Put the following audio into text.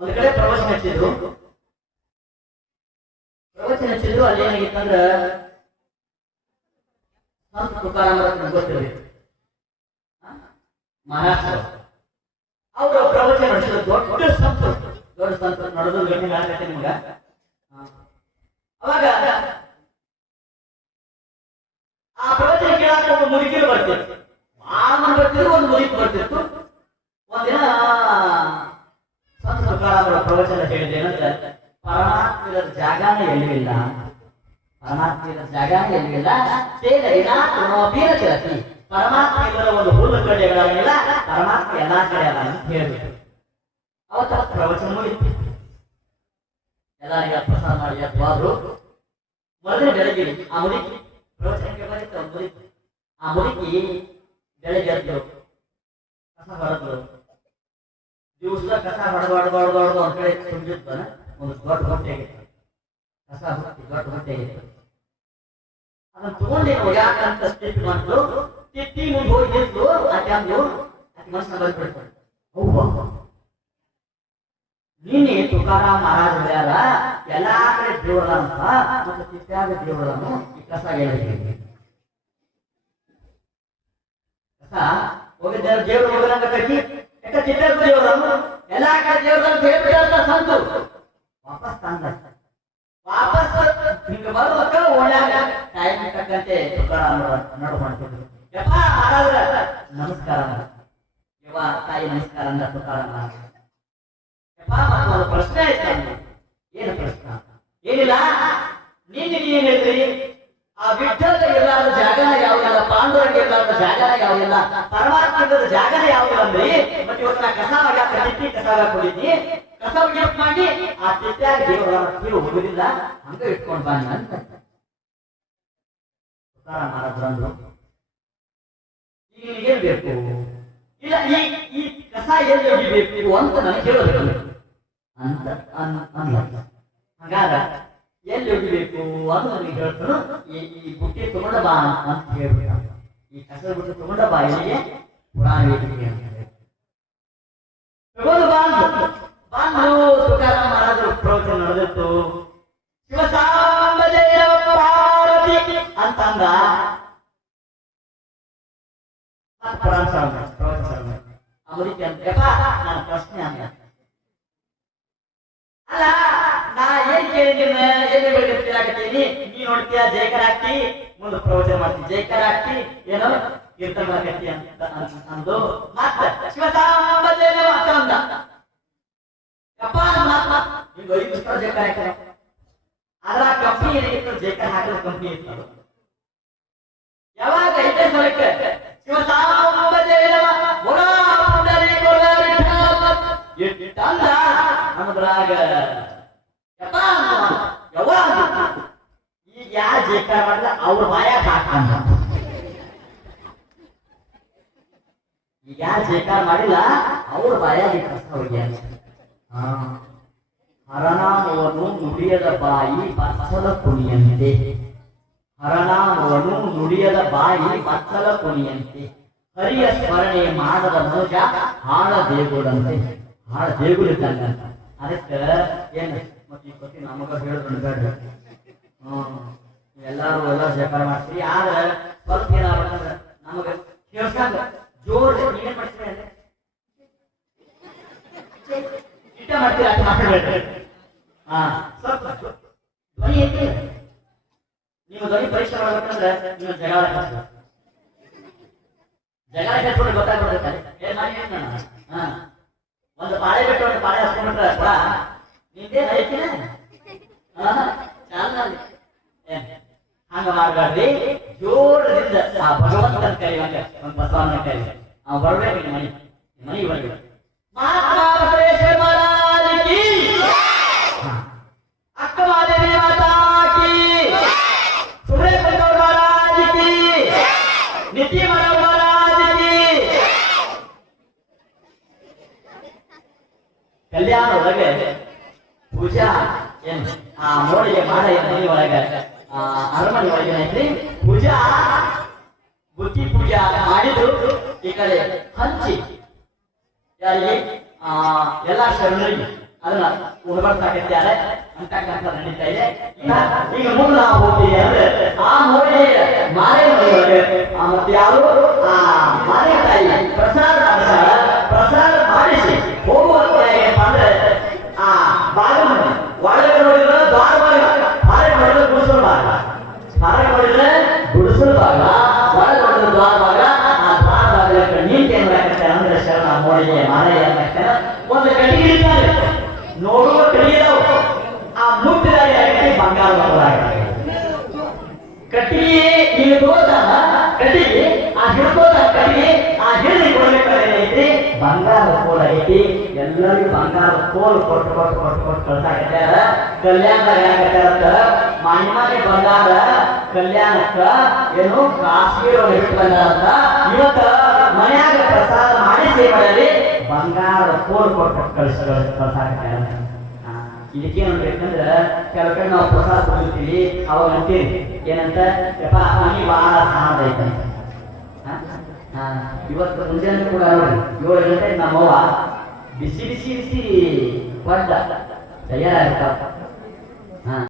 ಒಂದ್ ಕಡೆ ಪ್ರವಚನ ಹಚ್ಚಿದ್ರು. ಪ್ರವಚನ ಹಚ್ಚಿದ್ರು, ಅಲ್ಲಿ ಏನಾಗಿತ್ತಂದ್ರ ಸಂತ ತುಕಾರಾಮರ ಅಂತ ಗೊತ್ತಿರಬೇಕು ಮಹಾರಾಷ್ಟ್ರ. ಅವರು ಪ್ರವಚನ ನಡೆಸಿದ್ರು ದೊಡ್ಡ ಸಂತ ದೊಡ್ಡ ಸಂತ ನಡೆದು ಗಂಟೆ ನಿಮ್ಗ. ಅವಾಗ ಆ ಪ್ರವಚನ ಕೇಳಾಕ ಒಂದು ಮುದುಕಿರು ಭಾಳ ಮಂದಿ ಬರ್ತಿದ್ರು, ಒಂದು ಮುದುಕಿ ಬರ್ತಿತ್ತು ತುಕಾರಾಮರ ಪ್ರವಚನ ಹೇಳಿದೇನಂದ್ರೆ ಪರಮಾತ್ಮರ ಜಾಗನೇ ಎಲ್ಲಿ ಇಲ್ಲ ಪರಮಾತ್ಮರ ಜಾಗನೇ ಎಲ್ಲಿಲ್ಲ ತೇನ ಇನಾಪೀನ ಚಲತಿ ಪರಮಾತ್ಮ ಇಲ್ಲದ ಒಂದು ಹುಲ್ಲು ಕಡೆಗಳಾಗಿಲ್ಲ, ಪರಮಾತ್ಮ ಎಲ್ಲಾ ಕಡೆ ಅಲ್ಲ ಅಂತ ಹೇಳಬೇಕು. ಅವತ್ತ ಪ್ರವಚನ ಮುಗಿತು ಎಲ್ಲರಿಗೆ ಪ್ರಸಾದ ಮಾಡಿ ಎದ್ದು ಮೊದಲು ಬೆಳಗ್ಗೆ ಆ ಮುದುಕಿ ಪ್ರವಚನಕ್ಕೆ ಬಂದಿತ್ತು ಮುದುಕಿ ಆ ಮುದುಕಿ ಬೆಳಗ್ಗೆ ಎದ್ದು ಕಸ ಹೊಡೆದ್ರು ದಿವಸ ಕಸ ಹೊಡೆದು ಹೊಡೆದು ಹೊಡೆದು ಹೊಡೆದು ಒಂದ್ ಕಡೆ ತುಂಬಿದ್ದಾನ ಒಂದು ದೊಡ್ಡ ಹೊಟ್ಟೆ ಆಗಿತ್ತು ಕಸ ಹೊಟ್ಟಿ, ದೊಡ್ಡ ಹೊಟ್ಟೆ ಆಗಿತ್ತು ಅದನ್ನ ತಗೊಂಡು ಯಾಕಂತ ಸ್ಟಿಪ್ ಮಾಡ್ಲು ತಿಟ್ಟಿ ಮುಂದೆ ಹೋಗಿ ನಿಂತು, ಆಕೆ ಅಂದ್ಲು, ಆಕೆ ಮನಸ್ಸಿನ ಬಂದ್ಬಿಡ್ತಾಳೆ ಹೌದು ನಿನ್ನೆ ತುಕಾರಾಮ್ ಮಹಾರಾಜ ಹೇಳ್ಯಾರ ಎಲ್ಲಾ ಕಡೆ ದೇವರದಾನಪ್ಪ ಮತ್ತು ತಿತ್ಯಾಗ ದೇವರನ್ನು ಈ ಕಸ ಹೇಳಿದೆ ಕಸ ಹೋಗಿದ್ದಾರೆ ದೇವರು ಹೋಗದಂಗ ಕಟ್ಟಿ. ಯಾಕ ತಿತ್ಯಾಗ ದೇವರದಾನು ಎಲ್ಲಾ ಕಡೆ ದೇವರದಾನ ಹೇಳ್ಬಿಟ್ಟಾರ ಸಂತು. ಬರುವಕ್ಕ ಓಡ್ಯಾಗ ಟೈಮ್ ತಕ್ಕಂತೆ ತುಕಾರಾಮ್ ನಡು ಮಾಡ್ತಿದ್ರು. ಯಪ್ಪ ಮಹಾರಾಜ್ರ ನಮಸ್ಕಾರ ಯವ್ವ, ತಾಯಿ ನಮಸ್ಕಾರ ಅಂದ ತುಕಾರಾಮ್ ಮಹಾರಾಜ್ ಯಪ್ಪ ಒಂದು ಪ್ರಶ್ನೆ ಅಲ್ಲಿ. ಏನು ಪ್ರಶ್ನೆ? ಏನಿಲ್ಲ? ನೀನು ಏನ್ ಜಾಗನ ಯಾವುದಿಲ್ಲ ಪಾಂಡುರಂಗ ಜಾಗ ಯಾವುದಿಲ್ಲ? ಪರಮಾತ್ಮ ಇಲ್ಲದ ಜಾಗನ ಯಾವುದಿಲ್ಲ ಅಂದ್ರಿ? ಮತ್ತೆ ಇವತ್ತು ನಾ ಕಸ ತಿತ್ತಿ ಕಸ ಹಾಕೊಂಡಿದ್ನಿ ಕಸ ಒಗ್ಯಾಕ್ ಮಾಡಿ ಆ ತಿತ್ತಾಗ ದೇವರ ಕೀಳು ಹೋಗುದಿಲ್ಲ. ಹಂಗ ಇಟ್ಕೊಂಡ್ ಬನ್ನಿ ಅಂತ. ತುಕಾರಾಮ್ ಮಹಾರಾಜರು ಅಂದ್ರು. ಈಗ ನಿನಗೇನ್ ಬೇಕು? ಇಲ್ಲ, ಈ ಈ ಕಸ ಎಲ್ಲಿ ಒಗಿಬೇಕು ಅಂತ ನನಗೆ ಹೇಳಬೇಕು ಅಂತ ಅನ್ನ ಹಂಗಾರ ಎಲ್ಲಿ ಒಗಿಬೇಕು ಅದು ನನಗೆ ಈ ಬುಟ್ಟಿ ತಗೊಂಡ ಬಾ ಅಂತ ಹೇಳ್ಬಿಟ್ಟ ಈ ಬುಟ್ಟಿ ತಗೊಂಡ ಬಾ ಇಲ್ಲಿಗೆ ಪುರಾಣ ವೇದಿಕೆ ಅಂತಾರೆ. ತಗೊಂಡು ಪ್ರವಚನ ನಡೆದಿತ್ತು. ಶಿವಸಾಂಬಜಯ ಪಾರ್ವತಿ ಅಂತಂದ ಪ್ರವಚನ ಚಾಲು ಮಾಡ್ದ. ಆ ಅಂತ ಪ್ರಶ್ನೆ ಅಂತ ಅಲ್ಲ, ನಾ ಏನ್ ಕೇಳಿದ್ದೀನಿ ನೀ ನೋಡ್ತೀಯ ಜಯಕರ ಹಾಕ್ತಿ ಮುಂದೆ ಪ್ರವಚನ ಮಾಡ್ತೀನಿ. ಜೈಕಾರ ಹಾಕಿ ಏನೋ ಕೀರ್ತನ ಮಾಡಕತ್ತಿ ಅಂತ ಅಂದು ಮಾತ್ರ. ಶಿವಸಾಂಬಜಯ ಅಂತ ಅಂದ ಯಪ್ಪ ಮಾತ್ರ. ಹಿಂಗ ಐದು ಪುಸ್ತಕ ಜೈಕಾರ ಹಾಕ್ಯಾರ ಅದ್ರ ಕಂಪ್ನಿ ಏನಿತ್ತು ಜೈಕಾರ ಹಾಕಿದ ಕಂಪ್ನಿ ಇತ್ತು. ಯಾವಾಗ ಐದನೇ ಸಲಕ್ಕೆ ಶಿವಸಾಂಬದೇನ ಪುಂಡರಿ ಕೊಡ ವಿಠಲ ಇಟ್ಟಂದ ನಮ್ಮದ್ರಾಗ ಯಪ್ಪ ಅಂದ. ಯವ್ವ ಅಂದ. ಈಗ ಯಾರು ಮಾಡಿದ್ರೆ ಅವ್ರ ಬಾಯಾಗ ಹಾಕಂದ ಈಗ ಯಾರು ಸ್ವೀಕಾರ ಮಾಡಿಲ್ಲ, ಅವ್ರ ಬಾಯಾಗ ಅವ್ರಿಗೆ ಕಸ ಹೋಗ್ಯಾರ ಹಾ. ಹರನಾಮವನ್ನು ನುಡಿಯದ ಬಾಯಿ ಬಚ್ಚಲ ಕುಣಿಯಂತೆ. ಹರನಾಮವನ್ನು ನುಡಿಯದ ಬಾಯಿ ಬಚ್ಚಲ ಕುಣಿಯಂತೆ. ಹರಿಯ ಸ್ಮರಣೆ ಮಾಡದ ಮನುಜ ಹಾಳ ದೇಗುಡಂತೆ ಹಾಳ ದೇಗುಲ ಅದಕ್ಕೆ ಏನು ಮತ್ತೆ ನಮಗ ಹೇಳಿದ್ರು ಹ್ಮ್. ಎಲ್ಲಾರು ಎಲ್ಲ ಜಯಕಾರ ಮಾಡ್ತೀವಿ. ಆದ್ರೆ ಸ್ವಲ್ಪ ಏನಾಗ್ಬೇಕಂದ್ರೆ ನಮಗೆ ಕೇಳಿಸ್ಕೊಂಡು ಜೋರ್ ನೀವೇನ್ ಮಾಡ್ತೀರಿ ಅಂದ್ರೆ ಮಾಡ್ತೀರಿ ಮಾತಾಡ್ಬೇಡ್ರಿ. ಹಾ, ಸ್ವಲ್ಪ ಧ್ವನಿ ಐತಿ ನೀವು ಧ್ವನಿ ಪರೀಕ್ಷೆ ಮಾಡ್ಬೇಕಂದ್ರೆ ನೀವು ಜಗಳ. ಜಗಳ ಕಟ್ಬಿಟ್ಟು ಗೊತ್ತಾಗ್ಬಿಡುತ್ತೆ. ಏನ್ ಮಾಡಿ ಏನ್ ಹಾ, ಒಂದು ಪಾಳೆ ಬಿಟ್ಟು ಒಂದು ಪಾಳೆ ಹಾಸ್ಕೊಂಡ್ಬಿಟ್ರೆ ಕೂಡ ನಿಂದೇನ್ ಐತಿನ ಹಾ ಏನ್ ಹಂಗ ಮಾಡ್ಬೇಡ್ರಿ ಜೋರದಿಂದ ಆ ಭಗವಂತನ ಕರಿವಂಗ ಒಂದು ಬಸವನ ಕರಿ ಅವ್ ಬರ್ಬೇಕು ನಿಮ್ಮ ಮನೆ ನಿಮ್ಮ ಮನೆಗೆ ಬರ್ಬೇಕು ಮಹಾತ್ಮ ಬಸವೇಶ್ವರ ಮಹಾರಾಜ ಕಿ ಅಕ್ಕ ಮಾದೇವಿ ಮಾತಾ ಕಿ ಸುರೇಶ್ ಗೌಡ ಮಹಾರಾಜ ಕಿ ನಿತಿ ಮನೋಹರ್ ಮಹಾರಾಜ ಕಿ ಕಲ್ಯಾಣ ಒಳಗೆ ಪೂಜಾ ಏನ್ ಆ ಮೋಡಿಗೆ ಮಾಡ ಏನ್ ಮನೆ ಒಳಗೆ ಆ ಅರಮನೆ ಒಳಗೆ ಐತ್ರಿ ಪೂಜಾ, ಬುದ್ಧಿ ಪೂಜಾ ಮಾಡಿದ್ರು. ಈ ಕಡೆ ಹಂಚಿ. ಯಾರಿಗೆ? ಆ, ಎಲ್ಲಾ ಶರಣರಿಗೆ. ಅದನ್ನ ಉಣಬಡ್ಸಾಕತ್ತಾರೆ ಅಂತಕ್ಕಂಥ ನಡೀತಾ ಇದೆ. ಈಗ ನಾವು ಹೋಗ್ತೀವಿ ಅಂದ್ರೆ ಆ ಮೋಡಿ ಮಾರೇ ಆ ಮತ್ತೆ ಯಾರು? ಗುಡಿಸಲು ಹಾರೆ ಮಾಡಿದ್ರೆ ಗುಡಿಸಲು ದ್ವಾರ ಬಾಗಿಲ ಆ ದ್ವಾರ ಬಾಗಿಲಕ್ಕೆ ನೀತಿ ಮಾಡಕತ್ತಾರೆ ಅಂದ್ರೆ ಶರಣ ಮೋಳಿಗೆ ಮಾರೆ ಅನ್ನಕ್ಕೆ ಒಂದು ಕಟ್ಟಿಗೆ ಇರ್ತಾರೆ. ನೋಡುವ ಕಟ್ಟಿಗೆದವು ಆ ಮುಟ್ಟಿದಾಗ ಬಂಗಾರದ ಕಟ್ಟಿಗೆ ಹಿಡಿದೋದಾಗ ಕಟ್ಟಿಗೆ ಹಿಡಿದೋದ ಕಟ್ಟಿಗೆ ಆ ಹಿಡಿದು ಕೊಡ್ಬೇಕಾದ್ರೆ ಐತಿ. ಬಂಗಾರ ಕೋಲ್ ಐತಿ. ಎಲ್ಲರಿಗೂ ಬಂಗಾರ ಕೋಲ್ ಕೊಟ್ಟು ಕೊಟ್ಟು ಕೊಟ್ಟು ಕೊಟ್ಟು ಕಳ್ಸಾಕತ್ಯಾರ ಕಲ್ಯಾಣದಾಗ ಏನಾಗತ್ತಾರ ಮಾನ್ಯಮಾನ್ಯ ಬಂಗಾರ ಕಲ್ಯಾಣಕ್ಕ ಏನು ಕಾಶ್ಮೀರ ಬಂಗಾರ ಅಂತ ಇವತ್ತ ಮನ್ಯಾಗ ಪ್ರಸಾದ ಮಾಡಿ ಸೇವೆಯಲ್ಲಿ ಬಂಗಾರ ಕೋಲ್ ಕೊಟ್ಟು ಕಳ್ಸ ಕಳ್ಸಾಕತ್ಯಾರ ಆ, ಇದಕ್ಕೆ ಏನ್ ಬೇಕಂದ್ರ ಕೆಲವು ಕಡೆ ನಾವು ಪ್ರಸಾದ ಕೊಡ್ತೀವಿ ಅವಾಗ ಅಂತೀವಿ. ಏನಂತ ಯಪ್ಪ ಮನಿ ಬಹಳ ಸಾಧ ಐತಂತ ಇವತ್ತು ಮುಂಜಾನೆ ಕೂಡ ನೋಡಿ. ಏಳು ಗಂಟೆಗೆ ನಮ್ಮವ್ವ ಬಿಸಿ ಬಿಸಿ ಬಿಸಿ. ಒಡ್ಡ ತಯಾರಾಗಿರ್ತಾವ